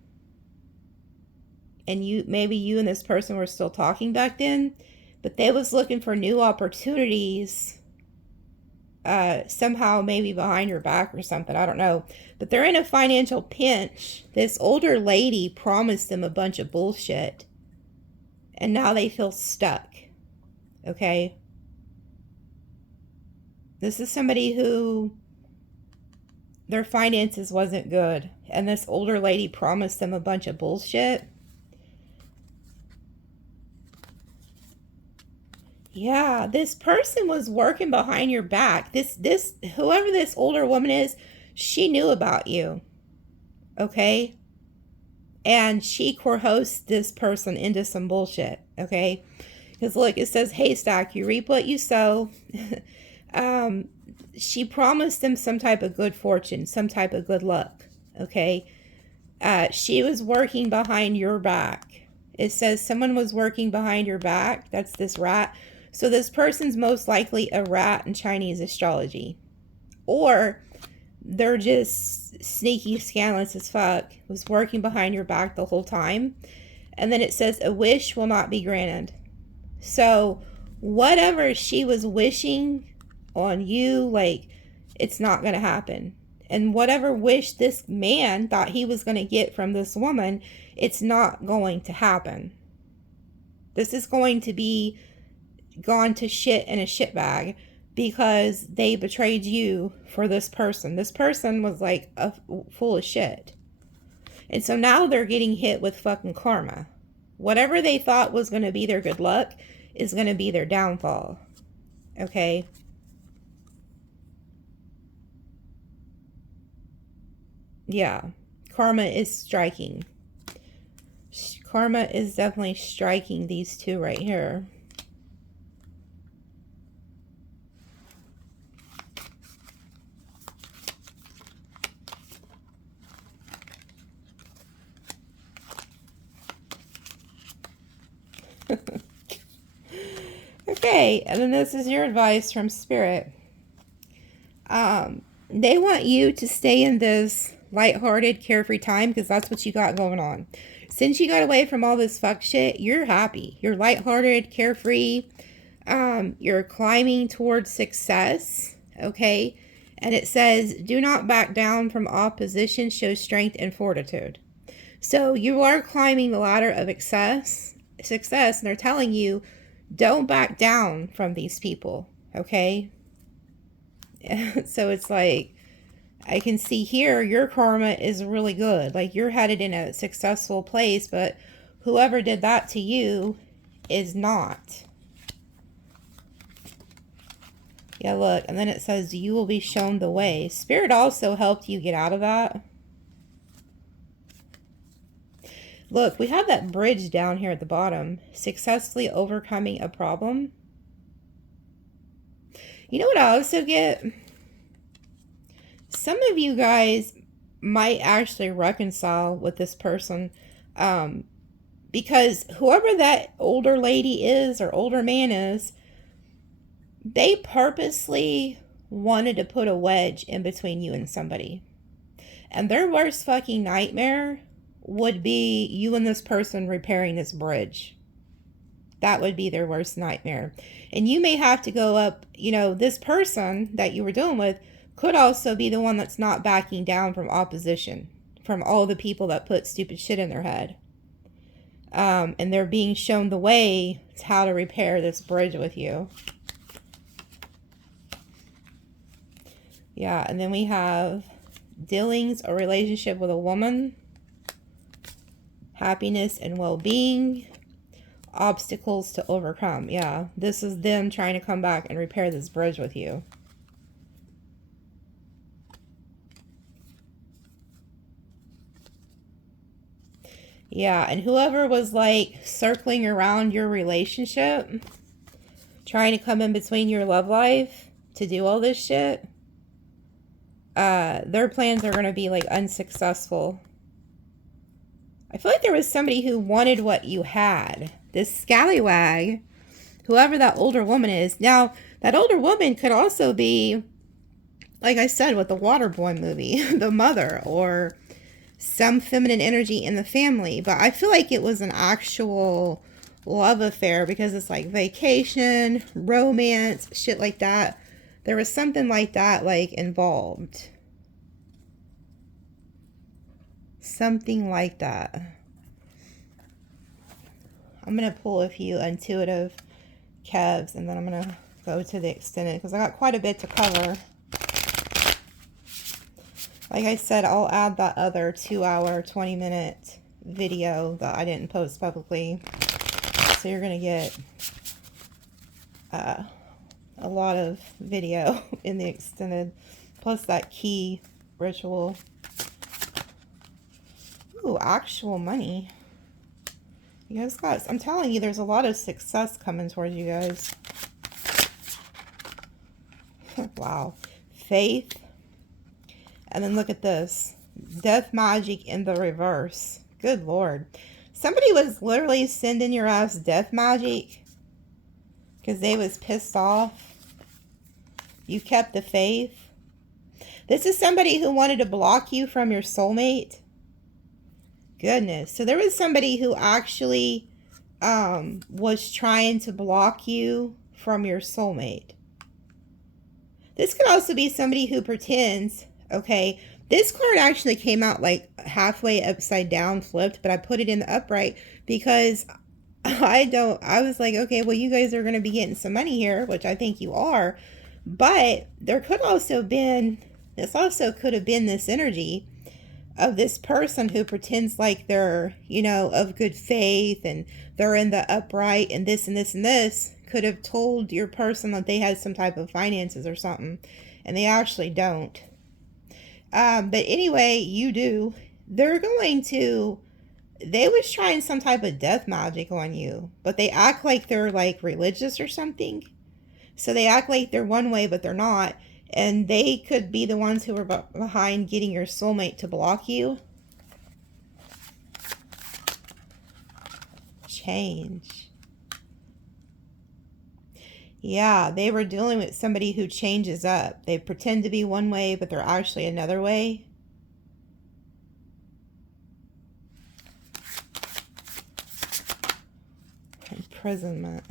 And maybe you and this person were still talking back then. But they was looking for new opportunities. Somehow maybe behind your back or something. I don't know. But they're in a financial pinch. This older lady promised them a bunch of bullshit. And now they feel stuck. Okay? This is somebody who their finances wasn't good. And this older lady promised them a bunch of bullshit. Yeah, this person was working behind your back. Whoever this older woman is, she knew about you. Okay? And she coerced this person into some bullshit. Okay? Because look, it says haystack, you reap what you sow. She promised them some type of good fortune, some type of good luck. Okay? She was working behind your back. It says someone was working behind your back. That's this rat. So this person's most likely a rat in Chinese astrology. Or they're just sneaky, scandalous as fuck. Was working behind your back the whole time. And then it says a wish will not be granted. So whatever she was wishing on you, like, it's not going to happen. And whatever wish this man thought he was going to get from this woman, It's not going to happen. This is going to be gone to shit in a shit bag because they betrayed you for this person. This person was like full of shit. And so now they're getting hit with fucking karma. Whatever they thought was going to be their good luck is going to be their downfall. Okay? Yeah. Karma is striking. Karma is definitely striking these two right here. Okay, and then this is your advice from Spirit. They want you to stay in this lighthearted, carefree time because that's what you got going on. Since you got away from all this fuck shit, you're happy. You're lighthearted, carefree. You're climbing towards success, okay? And it says, do not back down from opposition, show strength and fortitude. So you are climbing the ladder of success, and they're telling you, don't back down from these people, okay? So it's like, I can see here, your karma is really good. Like, you're headed in a successful place, but whoever did that to you is not. Yeah, look, and then it says, you will be shown the way. Spirit also helped you get out of that. Look, we have that bridge down here at the bottom. Successfully overcoming a problem. You know what I also get? Some of you guys might actually reconcile with this person. Because whoever that older lady is or older man is, they purposely wanted to put a wedge in between you and somebody. And their worst fucking nightmare would be you and this person repairing this bridge. That would be their worst nightmare. And you may have to go up, you know, this person that you were dealing with could also be the one that's not backing down from opposition, from all the people that put stupid shit in their head. And they're being shown the way to how to repair this bridge with you. Yeah, and then we have dealings or relationship with a woman. Happiness and well-being. Obstacles to overcome. Yeah, this is them trying to come back and repair this bridge with you. Yeah, and whoever was like circling around your relationship, trying to come in between your love life to do all this shit, their plans are going to be like unsuccessful. I feel like there was somebody who wanted what you had. This scallywag, whoever that older woman is. Now, that older woman could also be, like I said, with the Waterboy movie, the mother, or some feminine energy in the family. But I feel like it was an actual love affair because it's like vacation, romance, shit like that. There was something like that, like, involved. Something like that. I'm going to pull a few intuitive Kevs, and then I'm going to go to the extended, because I got quite a bit to cover. Like I said, I'll add that other 2-hour, 20-minute video that I didn't post publicly. So you're going to get a lot of video in the extended, plus that key ritual. Ooh, actual money. You guys got, I'm telling you, there's a lot of success coming towards you guys. Wow. Faith. And then look at this. Death magic in the reverse. Good Lord. Somebody was literally sending your ass death magic because they was pissed off. You kept the faith. This is somebody who wanted to block you from your soulmate. Goodness. So there was somebody who actually was trying to block you from your soulmate. This could also be somebody who pretends, okay, This card actually came out like halfway upside down flipped, but I put it in the upright because I was like, okay, well, you guys are going to be getting some money here, which I think you are. But there could also been, this also could have been this energy of this person who pretends like they're, you know, of good faith and they're in the upright and this and this and this, could have told your person that they had some type of finances or something, and they actually don't. But anyway, you do. They're going to, they was trying some type of death magic on you, but they act like they're like religious or something. So they act like they're one way, but they're not. And they could be the ones who are behind getting your soulmate to block you. Change. Yeah, they were dealing with somebody who changes up. They pretend to be one way, but they're actually another way. Imprisonment.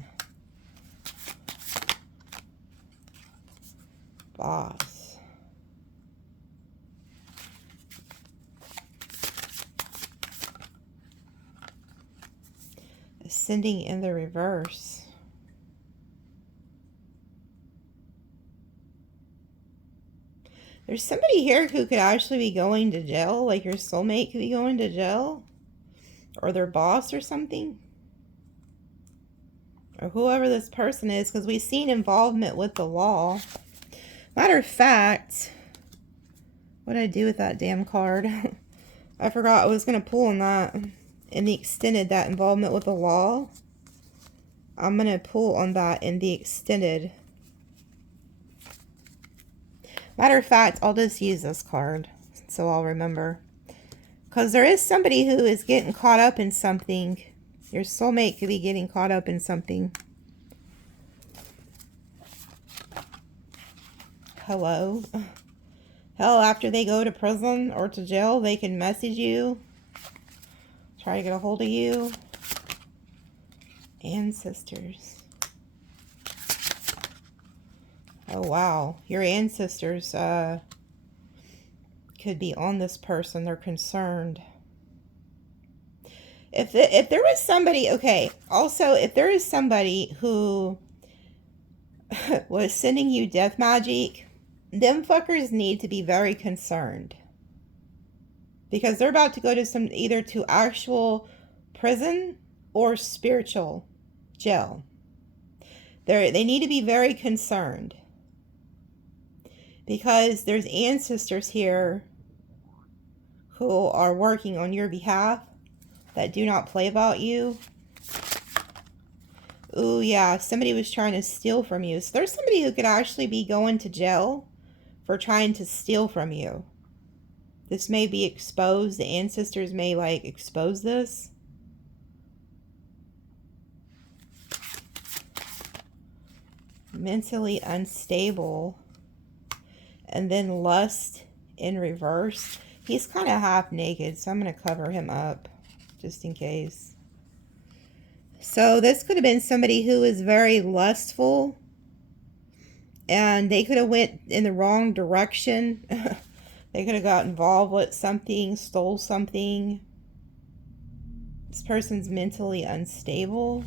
Boss. Ascending in the reverse. There's somebody here who could actually be going to jail, like your soulmate could be going to jail, or their boss or something, or whoever this person is, because we've seen involvement with the law. Matter of fact, what did I do with that damn card? I forgot I was going to pull on that in the extended, that involvement with the law. I'm going to pull on that in the extended. Matter of fact, I'll just use this card so I'll remember. Because there is somebody who is getting caught up in something. Your soulmate could be getting caught up in something. Hello. Hell, after they go to prison or to jail, they can message you. Try to get a hold of you. Ancestors. Oh, wow. Your ancestors could be on this person. They're concerned. If there was somebody, okay, also, if there is somebody who was sending you death magic, them fuckers need to be very concerned. Because they're about to go to some, either to actual prison or spiritual jail. They need to be very concerned. Because there's ancestors here who are working on your behalf that do not play about you. Ooh, yeah, somebody was trying to steal from you. So there's somebody who could actually be going to jail for trying to steal from you. This may be exposed. The ancestors may, like, expose this. Mentally unstable. And then lust in reverse. He's kind of half naked, so I'm going to cover him up just in case. So this could have been somebody who is very lustful, and they could have went in the wrong direction. They could have got involved with something, stole something. This person's mentally unstable.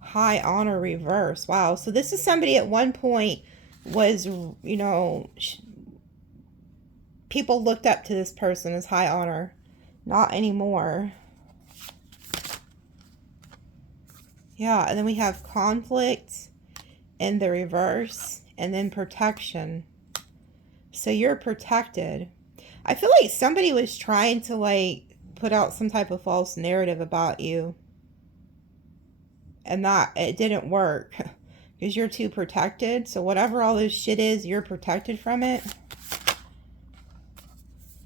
High honor reverse. Wow. So this is somebody at one point was, you know, people looked up to this person as high honor. Not anymore. Yeah, and then we have conflict in the reverse, and then protection. So you're protected. I feel like somebody was trying to, like, put out some type of false narrative about you. And that, it didn't work. Because you're too protected. So whatever all this shit is, you're protected from it.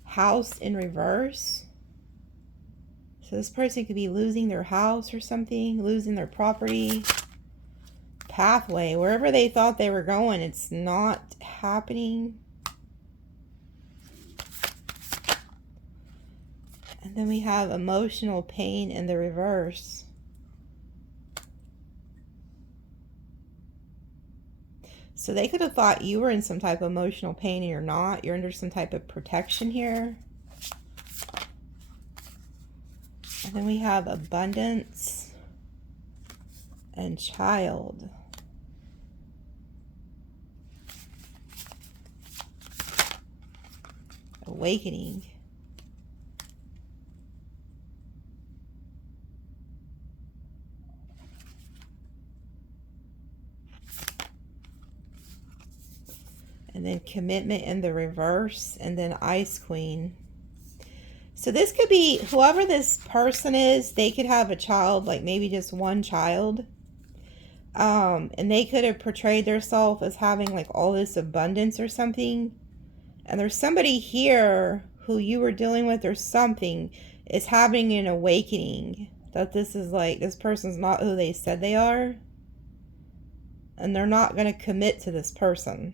House in reverse. So this person could be losing their house or something. Losing their property. Pathway. Wherever they thought they were going, it's not happening. And then we have emotional pain in the reverse. So they could have thought you were in some type of emotional pain and you're not. You're under some type of protection here. And then we have abundance and child. Awakening. And then commitment in the reverse, and then Ice Queen. So this could be, whoever this person is, they could have a child, like maybe just one child. And they could have portrayed themselves as having like all this abundance or something. And there's somebody here who you were dealing with or something is having an awakening. That this is like, this person's not who they said they are. And they're not going to commit to this person.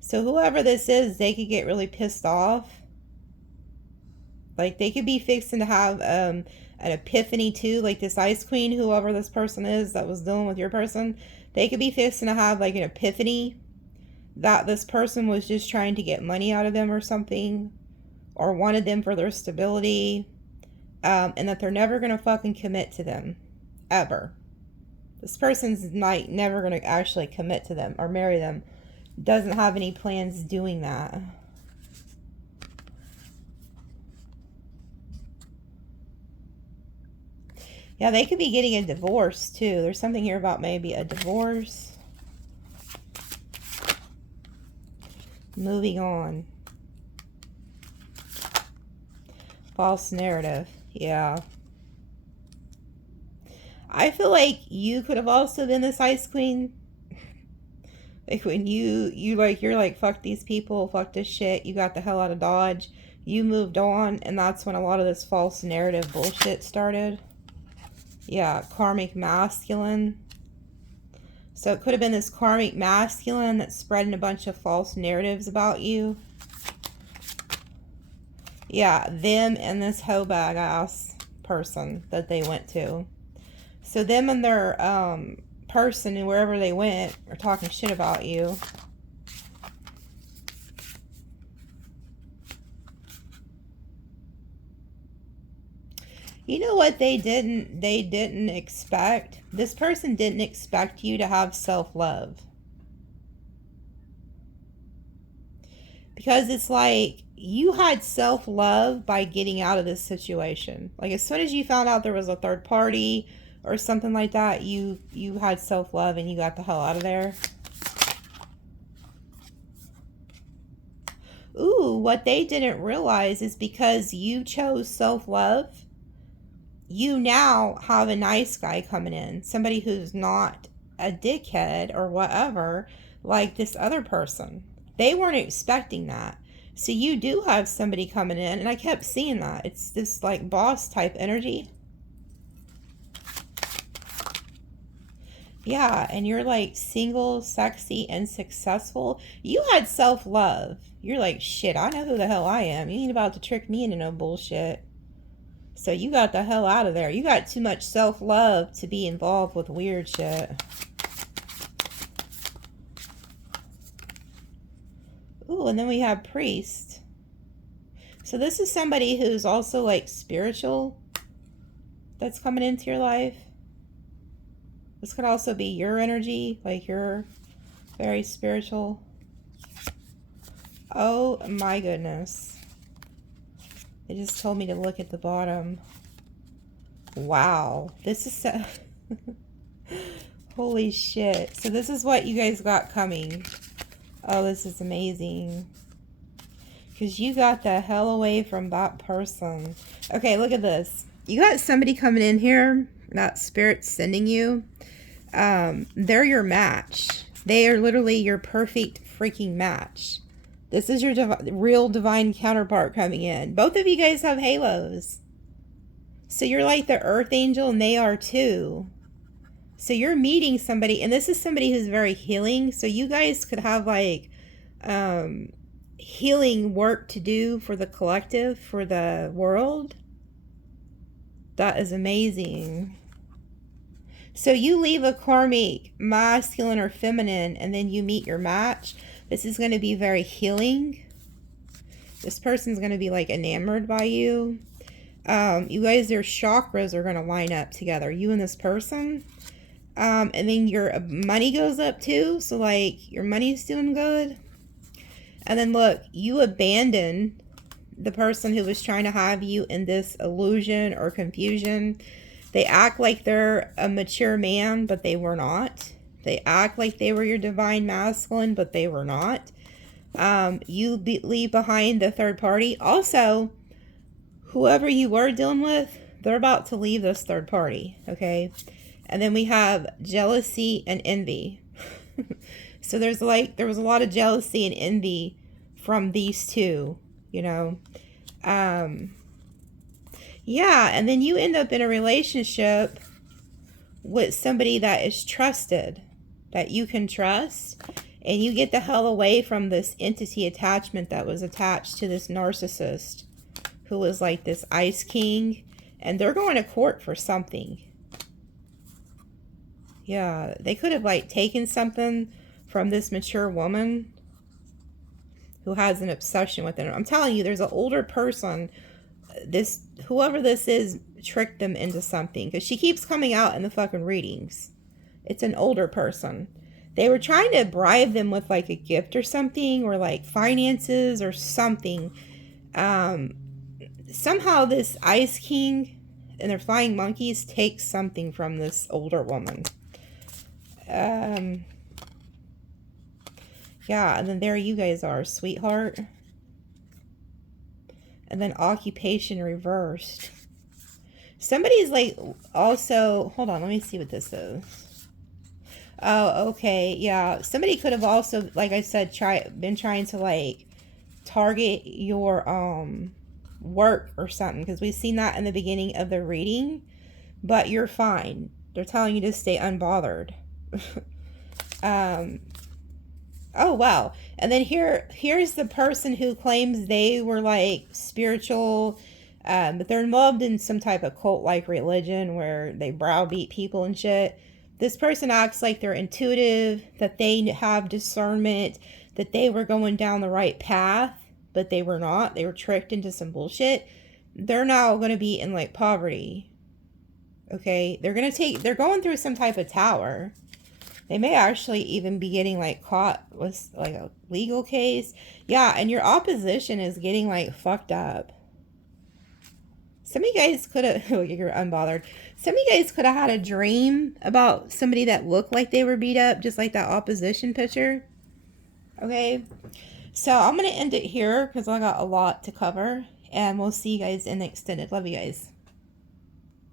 So whoever this is, they could get really pissed off. Like they could be fixing to have an epiphany too. Like this Ice Queen, whoever this person is that was dealing with your person, they could be fixing to have like an epiphany that this person was just trying to get money out of them or something, or wanted them for their stability, and that they're never going to fucking commit to them, ever. This person's never going to actually commit to them or marry them. Doesn't have any plans doing that. Yeah, they could be getting a divorce too. There's something here about maybe a divorce. Moving on. False narrative. Yeah. I feel like you could have also been this Ice Queen. Like when you're like, fuck these people, fuck this shit, you got the hell out of Dodge, you moved on, and that's when a lot of this false narrative bullshit started. Yeah, karmic masculine. So it could have been this karmic masculine that's spreading a bunch of false narratives about you. Yeah, them and this hoe bag ass person that they went to. So them and their person, and wherever they went, are talking shit about you. You know what they didn't expect? This person didn't expect you to have self-love. Because it's like you had self-love by getting out of this situation. Like as soon as you found out there was a third party or something like that, you had self-love and you got the hell out of there. Ooh, what they didn't realize is because you chose self-love, you now have a nice guy coming in. Somebody who's not a dickhead or whatever, like this other person. They weren't expecting that. So you do have somebody coming in, and I kept seeing that. It's this like boss type energy. Yeah, and you're like single, sexy, and successful. You had self-love. You're like, shit, I know who the hell I am. You ain't about to trick me into no bullshit. So you got the hell out of there. You got too much self-love to be involved with weird shit. Ooh, and then we have priest. So this is somebody who's also like spiritual that's coming into your life. This could also be your energy, like you're very spiritual. Oh my goodness. It just told me to look at the bottom. Wow. This is so... Holy shit. So this is what you guys got coming. Oh, this is amazing. Because you got the hell away from that person. Okay, look at this. You got somebody coming in here. That spirit's sending you. They're your match. They are literally your perfect freaking match. This is your real divine counterpart coming in. Both of you guys have halos. So you're like the earth angel and they are too. So you're meeting somebody, and this is somebody who's very healing. So you guys could have like healing work to do for the collective, for the world. That is amazing. So you leave a karmic masculine or feminine and then you meet your match. This is going to be very healing. This person's going to be like enamored by you. You guys, your chakras are going to line up together. You and this person. And then your money goes up too. So like your money's doing good. And then look, you abandon the person who was trying to have you in this illusion or confusion. They act like they're a mature man, but they were not. They act like they were your divine masculine, but they were not. You leave behind the third party. Also, whoever you were dealing with, they're about to leave this third party, okay? And then we have jealousy and envy. So there was a lot of jealousy and envy from these two, you know. Yeah, and then you end up in a relationship with somebody that is trusted, that you can trust, and you get the hell away from this entity attachment that was attached to this narcissist who was like this ice king, and they're going to court for something. Yeah, they could have like taken something from this mature woman who has an obsession with it. I'm telling you, there's an older person. Whoever this is tricked them into something, because she keeps coming out in the fucking readings. It's an older person. They were trying to bribe them with like a gift or something, or like finances or something. Somehow this Ice King and their flying monkeys take something from this older woman. Yeah, and then there you guys are, sweetheart. And then occupation reversed. Somebody's like also, hold on, let me see what this is. Oh, okay, yeah. Somebody could have also, like I said, been trying to like target your work or something, because we've seen that in the beginning of the reading. But you're fine. They're telling you to stay unbothered. Oh, wow. And then here's the person who claims they were like spiritual, but they're involved in some type of cult-like religion where they browbeat people and shit. This person acts like they're intuitive, that they have discernment, that they were going down the right path, but they were not. They were tricked into some bullshit. They're now going to be in like poverty. Okay? They're going through some type of tower. They may actually even be getting like caught with like a legal case. Yeah, and your opposition is getting like fucked up. Some of you guys could have, you're unbothered. Some of you guys could have had a dream about somebody that looked like they were beat up, just like that opposition picture. Okay, so I'm going to end it here because I got a lot to cover. And we'll see you guys in the extended. Love you guys.